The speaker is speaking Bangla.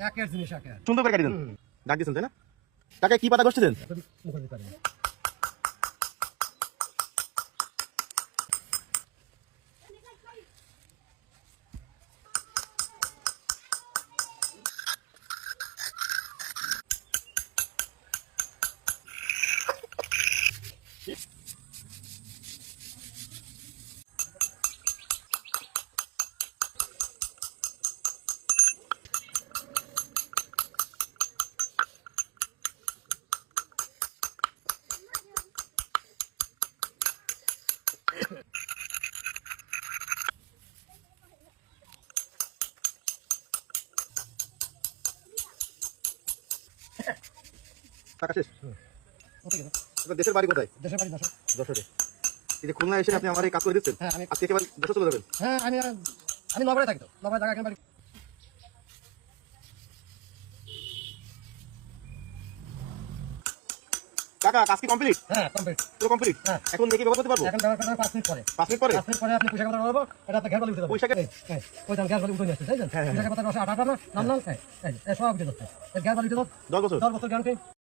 একের জিনিস একের। সুন্দর করে কাটি দেন। ডাক দিয়েছেন তাই না? তাকে কি পাতা ঘষতেছেন শেষ। আপনার দেশের বাড়ি কোথায়? দেশের বাড়ি দশ যশোরে। এই যে খুলনা এসে আপনি আমার এই কাজ করে দিচ্ছেন হ্যাঁ আমি আজকে একেবারে যশোর চলে যাবেন? হ্যাঁ আমি আমি নগরে থাকি তো। নগরে জায়গা এখানে বাড়ি কাকা কাজ কি কমপ্লিট হ্যাঁ কমপ্লিট পুরো কমপ্লিট হ্যাঁ। এখন দেখি ব্যবহার করতে পারব? এখন ব্যবহার করার পাঁচ মিনিট পরে। পাঁচ মিনিট পরে? পাঁচ মিনিট পরে আপনি পয়সা কথা বলব এটা আপনি ঘের বালি উঠে পয়সা ওই দাম বালি উঠে নিয়ে আসছে তাই না হ্যাঁ, হ্যাঁ। পয়সা কথা না নাম নাম সব উঠে যাচ্ছে বালি উঠে বছর। দশ বছর গ্যারান্টি।